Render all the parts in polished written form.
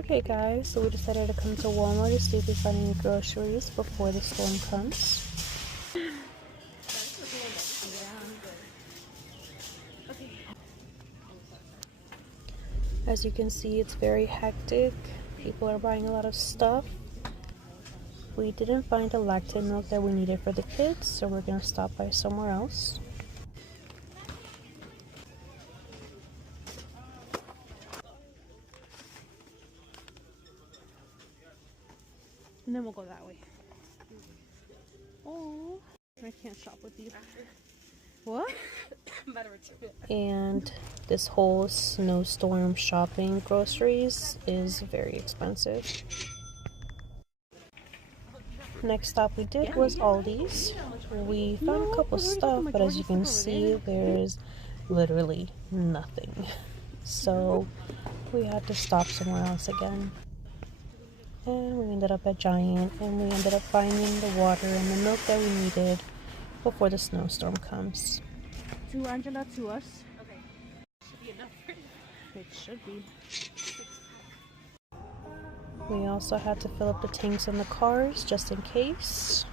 Okay guys, so we decided to come to Walmart to see if we find any groceries before the storm comes. As you can see, it's very hectic. People are buying a lot of stuff. We didn't find the lactate milk that we needed for the kids, so we're gonna stop by somewhere else. And then we'll go that way. Oh, I can't shop with you. What? And this whole snowstorm shopping groceries is very expensive. Next stop we did was Aldi's. We found a couple stuff, but as you can see, there's literally nothing. So we had to stop somewhere else again. And we ended up at Giant, and we ended up finding the water and the milk that we needed before the snowstorm comes. To Angela, to us. Okay. Should be enough for you. It should be. We also had to fill up the tanks in the cars just in case.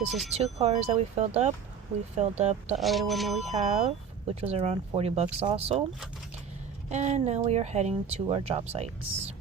This is 2 cars that we filled up. We filled up the other one that we have, which was around $40 also. And now we are heading to our job sites.